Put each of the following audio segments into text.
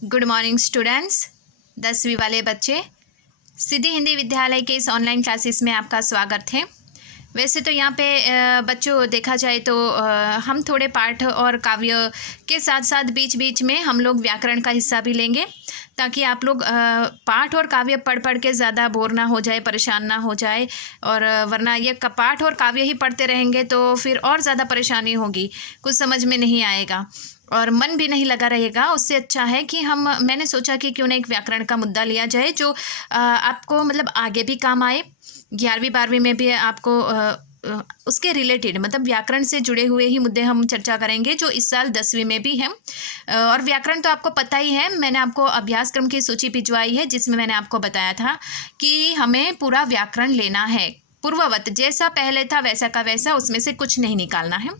Good morning students. 10वीं वाले बच्चे, सिद्धि हिंदी विद्यालय के इस ऑनलाइन क्लासेस में आपका स्वागत है। वैसे तो यहाँ पे बच्चों देखा जाए तो हम थोड़े पाठ और काव्य के साथ साथ बीच बीच में हम लोग व्याकरण का हिस्सा भी लेंगे, ताकि आप लोग पाठ और काव्य पढ़ पढ़ के ज़्यादा बोर ना हो जाए, परेशान ना हो जाए। और वरना ये पाठ और काव्य ही पढ़ते रहेंगे तो फिर और ज़्यादा परेशानी होगी, कुछ समझ में नहीं आएगा और मन भी नहीं लगा रहेगा। उससे अच्छा है कि मैंने सोचा कि क्यों ना एक व्याकरण का मुद्दा लिया जाए जो आपको मतलब आगे भी काम आए। 11वीं 12वीं में भी आपको उसके रिलेटेड मतलब व्याकरण से जुड़े हुए ही मुद्दे हम चर्चा करेंगे, जो इस साल 10वीं में भी हैं। और व्याकरण तो आपको पता ही है, मैंने आपको अभ्यासक्रम की सूची भिजवाई है, जिसमें मैंने आपको बताया था कि हमें पूरा व्याकरण लेना है, पूर्ववत जैसा पहले था वैसा का वैसा, उसमें से कुछ नहीं निकालना है।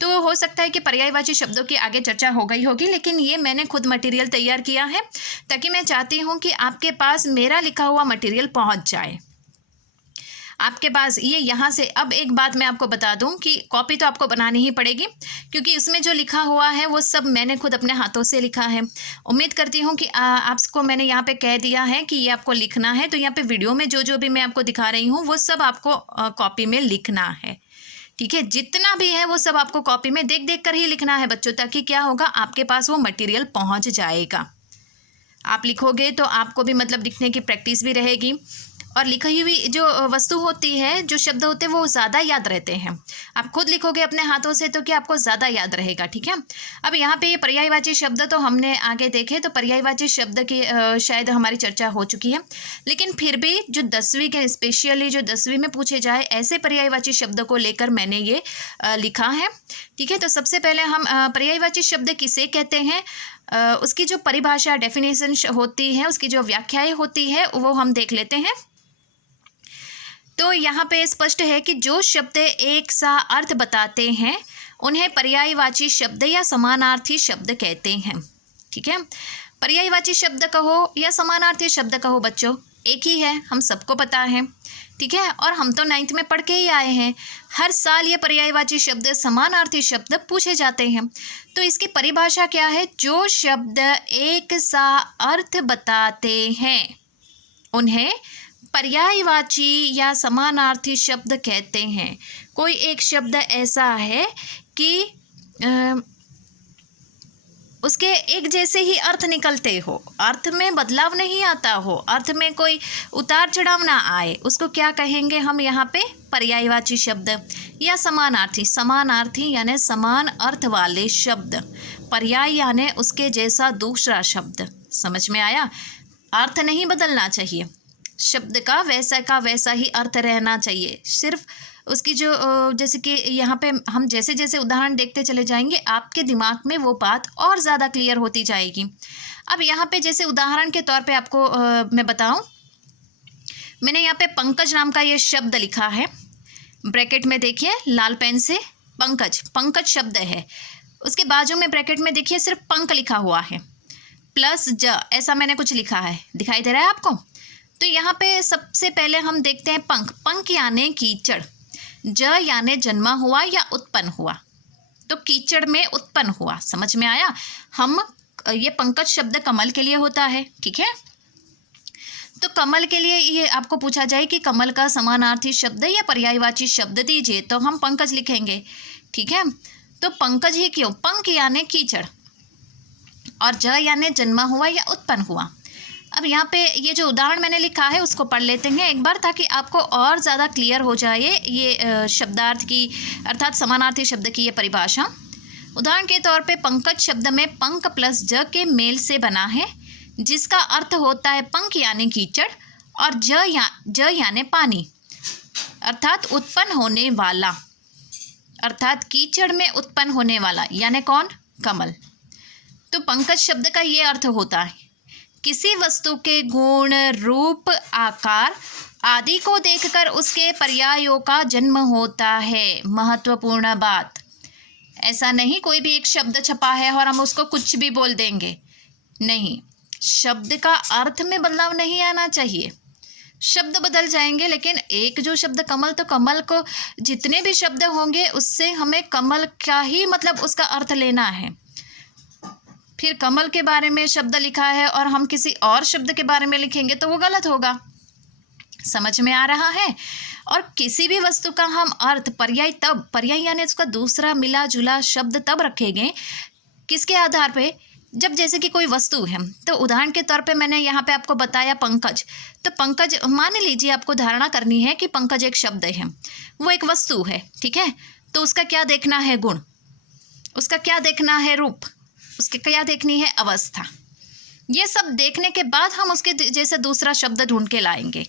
तो हो सकता है कि पर्यायवाची शब्दों की आगे चर्चा हो गई होगी, लेकिन ये मैंने खुद मटेरियल तैयार किया है, ताकि मैं चाहती हूँ कि आपके पास मेरा लिखा हुआ मटेरियल पहुँच जाए आपके पास। ये यहाँ से अब एक बात मैं आपको बता दूं कि कॉपी तो आपको बनानी ही पड़ेगी, क्योंकि इसमें जो लिखा हुआ है वो सब मैंने खुद अपने हाथों से लिखा है। उम्मीद करती हूँ कि आपको मैंने यहाँ पे कह दिया है कि ये आपको लिखना है, तो यहाँ पे वीडियो में जो जो भी मैं आपको दिखा रही हूँ वो सब आपको कॉपी में लिखना है। ठीक है, जितना भी है वो सब आपको कॉपी में देख देख कर ही लिखना है बच्चों, ताकि क्या होगा, आपके पास वो मटेरियल पहुँच जाएगा। आप लिखोगे तो आपको भी मतलब लिखने की प्रैक्टिस भी रहेगी, और लिखी हुई जो वस्तु होती है, जो शब्द होते हैं, वो ज़्यादा याद रहते हैं। आप खुद लिखोगे अपने हाथों से तो क्या आपको ज़्यादा याद रहेगा। ठीक है, अब यहाँ पे ये पर्यायवाची शब्द तो हमने आगे देखे, तो पर्यायवाची शब्द की शायद हमारी चर्चा हो चुकी है, लेकिन फिर भी जो 10वीं के स्पेशली जो 10वीं में पूछे जाए ऐसे पर्यायवाची शब्द को लेकर मैंने ये लिखा है। ठीक है, तो सबसे पहले हम पर्यायवाची शब्द किसे कहते हैं, उसकी जो परिभाषा डेफिनेशन होती है, उसकी जो व्याख्याएं होती है, वो हम देख लेते हैं। तो यहाँ पे स्पष्ट है कि जो शब्द एक सा अर्थ बताते हैं उन्हें पर्यायवाची शब्द या समानार्थी शब्द कहते हैं। ठीक है, पर्यायवाची शब्द कहो या समानार्थी शब्द कहो बच्चों, एक ही है, हम सबको पता है। ठीक है, और हम तो 9th में पढ़ के ही आए हैं, हर साल ये पर्यायवाची शब्द समानार्थी शब्द पूछे जाते हैं। तो इसकी परिभाषा क्या है, जो शब्द एक सा अर्थ बताते हैं उन्हें पर्यायवाची या समानार्थी शब्द कहते हैं। कोई एक शब्द ऐसा है कि उसके एक जैसे ही अर्थ निकलते हो, अर्थ में बदलाव नहीं आता हो, अर्थ में कोई उतार चढ़ाव ना आए, उसको क्या कहेंगे हम यहाँ पे, पर्यायवाची शब्द या समानार्थी। समानार्थी यानी समान अर्थ वाले शब्द, पर्याय यानी उसके जैसा दूसरा शब्द। समझ में आया, अर्थ नहीं बदलना चाहिए, शब्द का वैसा ही अर्थ रहना चाहिए। सिर्फ उसकी जो जैसे कि यहाँ पे हम जैसे जैसे उदाहरण देखते चले जाएंगे, आपके दिमाग में वो बात और ज़्यादा क्लियर होती जाएगी। अब यहाँ पे जैसे उदाहरण के तौर पे आपको मैं बताऊँ, मैंने यहाँ पे पंकज नाम का ये शब्द लिखा है, ब्रैकेट में देखिए लाल पेन से, पंकज, पंकज शब्द है, उसके बाजू में ब्रैकेट में देखिए सिर्फ पंक लिखा हुआ है, प्लस ज, ऐसा मैंने कुछ लिखा है, दिखाई दे रहा है आपको। तो यहाँ पे सबसे पहले हम देखते हैं पंख, पंख यानी कीचड़, ज यानी जन्मा हुआ या उत्पन्न हुआ, तो कीचड़ में उत्पन्न हुआ। समझ में आया, हम ये पंकज शब्द कमल के लिए होता है। ठीक है, तो कमल के लिए ये आपको पूछा जाए कि कमल का समानार्थी शब्द या पर्यायवाची शब्द दीजिए, तो हम पंकज लिखेंगे। ठीक है, तो पंकज ही क्यों, पंख यानी कीचड़ और ज यानी जन्मा हुआ या उत्पन्न हुआ। अब यहाँ पे ये जो उदाहरण मैंने लिखा है उसको पढ़ लेते हैं एक बार, ताकि आपको और ज़्यादा क्लियर हो जाए ये शब्दार्थ की अर्थात समानार्थी शब्द की ये परिभाषा। उदाहरण के तौर पे पंकज शब्द में पंख प्लस ज के मेल से बना है, जिसका अर्थ होता है पंख यानी कीचड़ और ज यानी पानी, अर्थात उत्पन्न होने वाला, अर्थात कीचड़ में उत्पन्न होने वाला यानी कौन, कमल। तो पंकज शब्द का ये अर्थ होता है, किसी वस्तु के गुण, रूप, आकार आदि को देखकर उसके पर्यायों का जन्म होता है। महत्वपूर्ण बात, ऐसा नहीं कोई भी एक शब्द छपा है और हम उसको कुछ भी बोल देंगे, नहीं, शब्द का अर्थ में बदलाव नहीं आना चाहिए। शब्द बदल जाएंगे, लेकिन एक जो शब्द कमल, तो कमल को जितने भी शब्द होंगे उससे हमें कमल का ही मतलब उसका अर्थ लेना है। फिर कमल के बारे में शब्द लिखा है और हम किसी और शब्द के बारे में लिखेंगे तो वो गलत होगा। समझ में आ रहा है? और किसी भी वस्तु का हम अर्थ पर्याय यानी उसका दूसरा मिला जुला शब्द तब रखेंगे किसके आधार पे, जब जैसे कि कोई वस्तु है, तो उदाहरण के तौर पे मैंने यहाँ पे आपको बताया पंकज, तो पंकज मान लीजिए आपको धारणा करनी है कि पंकज एक शब्द है, वो एक वस्तु है, ठीक है। तो उसका क्या देखना है गुण, उसका क्या देखना है रूप, उसके क्या देखनी है अवस्था, ये सब देखने के बाद हम उसके जैसे दूसरा शब्द ढूंढ के लाएंगे।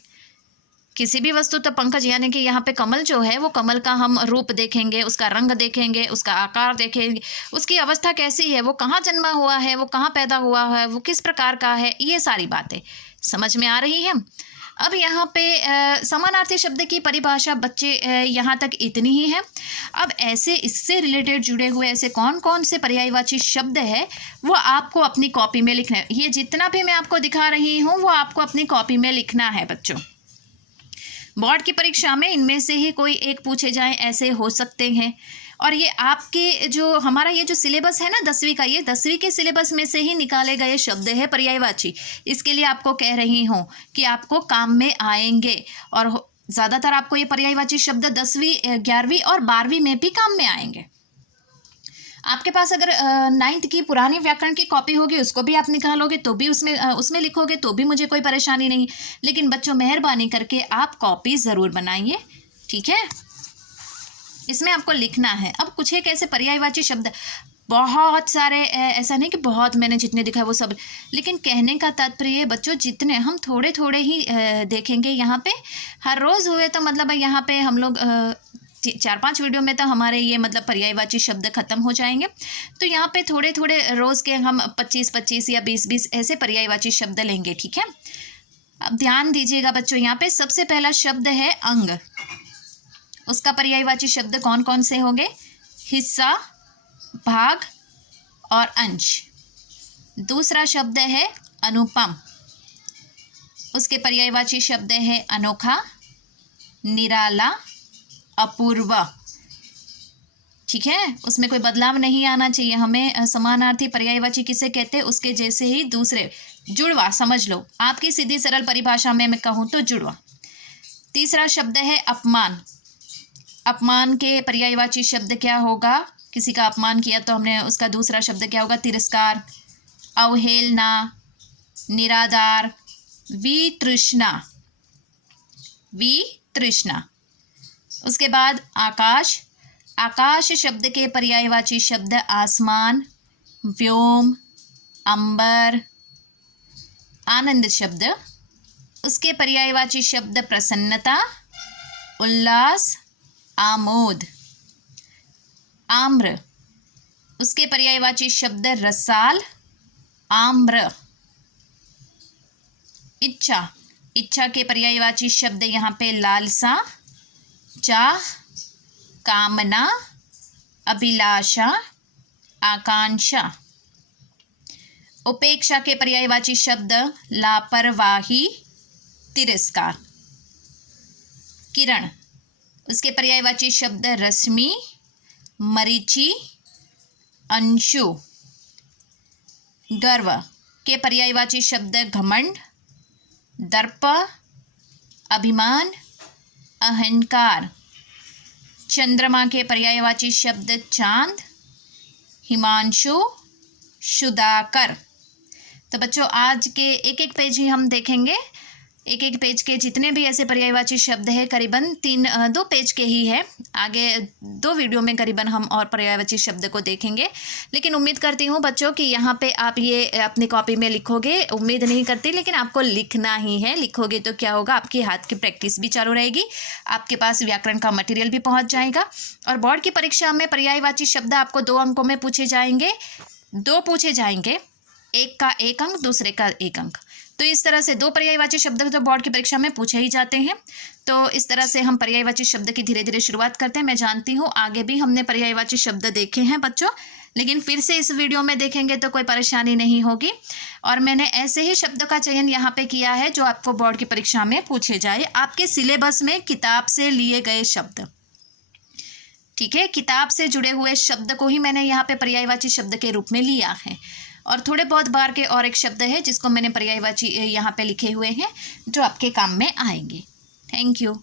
किसी भी वस्तु, तो पंकज यानी कि यहाँ पे कमल जो है वो कमल का हम रूप देखेंगे, उसका रंग देखेंगे, उसका आकार देखेंगे, उसकी अवस्था कैसी है, वो कहाँ जन्मा हुआ है, वो कहाँ पैदा हुआ है, वो किस प्रकार का है, ये सारी बातें समझ में आ रही है। अब यहाँ पे समानार्थी शब्द की परिभाषा बच्चे यहाँ तक इतनी ही है। अब ऐसे इससे रिलेटेड जुड़े हुए ऐसे कौन कौन से पर्यायवाची शब्द है वो आपको अपनी कॉपी में लिखना है। ये जितना भी मैं आपको दिखा रही हूँ वो आपको अपनी कॉपी में लिखना है बच्चों। बोर्ड की परीक्षा में इनमें से ही कोई एक पूछे जाए ऐसे हो सकते हैं। और ये आपके जो हमारा ये जो सिलेबस है ना 10वीं का, ये 10वीं के सिलेबस में से ही निकाले गए शब्द है पर्यायवाची। इसके लिए आपको कह रही हूँ कि आपको काम में आएंगे और ज़्यादातर आपको ये पर्यायवाची शब्द 10वीं 11वीं और 12वीं में भी काम में आएंगे। आपके पास अगर 9th की पुरानी व्याकरण की कॉपी होगी उसको भी आप निकालोगे तो भी उसमें लिखोगे तो भी मुझे कोई परेशानी नहीं। लेकिन बच्चों मेहरबानी करके आप कॉपी ज़रूर बनाइए, ठीक है। इसमें आपको लिखना है। अब कुछ एक ऐसे पर्यायवाची शब्द बहुत सारे, ऐसा नहीं कि बहुत मैंने जितने दिखा वो सब, लेकिन कहने का तात्पर्य बच्चों जितने हम थोड़े थोड़े ही देखेंगे यहाँ पे हर रोज़ हुए तो मतलब यहाँ पे हम लोग 4-5 वीडियो में तो हमारे ये मतलब पर्यायवाची शब्द खत्म हो जाएंगे। तो यहाँ पे थोड़े थोड़े रोज़ के हम 25-25 या 20-20 ऐसे पर्यायवाची शब्द लेंगे, ठीक है। अब ध्यान दीजिएगा बच्चों, यहाँ पे सबसे पहला शब्द है अंग। उसका पर्यायवाची शब्द कौन कौन से होंगे? हिस्सा, भाग और अंश। दूसरा शब्द है अनुपम। उसके पर्यायवाची शब्द है अनोखा, निराला, अपूर्व, ठीक है। उसमें कोई बदलाव नहीं आना चाहिए। हमें समानार्थी पर्यायवाची किसे कहते हैं? उसके जैसे ही दूसरे, जुड़वा समझ लो। आपकी सीधी सरल परिभाषा में मैं कहूँ तो जुड़वा। तीसरा शब्द है अपमान। अपमान के पर्यायवाची शब्द क्या होगा? किसी का अपमान किया तो हमने उसका दूसरा शब्द क्या होगा? तिरस्कार, अवहेलना, निरादार, वितृष्णा, वितृष्णा। उसके बाद आकाश। आकाश शब्द के पर्यायवाची शब्द आसमान, व्योम, अंबर। आनंद शब्द, उसके पर्यायवाची शब्द प्रसन्नता, उल्लास, आमोद। आम्र, उसके पर्यायवाची शब्द रसाल, आम्र। इच्छा, इच्छा के पर्यायवाची शब्द यहाँ पे लालसा, चाह, कामना, अभिलाषा, आकांक्षा। उपेक्षा के पर्यायवाची शब्द लापरवाही, तिरस्कार। किरण, उसके पर्यायवाची शब्द रश्मि, मरीचि, अंशु। गर्व के पर्यायवाची शब्द घमंड, दर्प, अभिमान, अहंकार। चंद्रमा के पर्यायवाची शब्द चांद, हिमांशु, सुधाकर। तो बच्चों आज के एक एक पेज ही हम देखेंगे। एक एक पेज के जितने भी ऐसे पर्यायवाची शब्द है करीबन 2 पेज के ही है। आगे 2 वीडियो में करीबन हम और पर्यायवाची शब्द को देखेंगे। लेकिन उम्मीद करती हूँ बच्चों कि यहाँ पे आप ये अपनी कॉपी में लिखोगे। उम्मीद नहीं करती लेकिन आपको लिखना ही है। लिखोगे तो क्या होगा, आपकी हाथ की प्रैक्टिस भी चालू रहेगी, आपके पास व्याकरण का मटेरियल भी पहुँच जाएगा। और बोर्ड की परीक्षा में पर्यायवाची शब्द आपको 2 अंकों में पूछे जाएंगे, 2 पूछे जाएंगे, एक का 1 अंक, दूसरे का 1 अंक। तो इस तरह से 2 पर्यायवाची शब्द तो बोर्ड की परीक्षा में पूछे ही जाते हैं। तो इस तरह से हम पर्यायवाची शब्द की धीरे धीरे शुरुआत करते हैं। मैं जानती हूँ आगे भी हमने पर्यायवाची शब्द देखे हैं बच्चों, लेकिन फिर से इस वीडियो में देखेंगे तो कोई परेशानी नहीं होगी। और मैंने ऐसे ही शब्द का चयन यहाँ पे किया है जो आपको बोर्ड की परीक्षा में पूछे जाए, आपके सिलेबस में किताब से लिए गए शब्द, ठीक है। किताब से जुड़े हुए शब्द को ही मैंने यहाँ पे पर्यायवाची शब्द के रूप में लिया है। और थोड़े बहुत बार के और एक शब्द है जिसको मैंने पर्यायवाची यहाँ पे लिखे हुए हैं जो आपके काम में आएंगे। Thank you.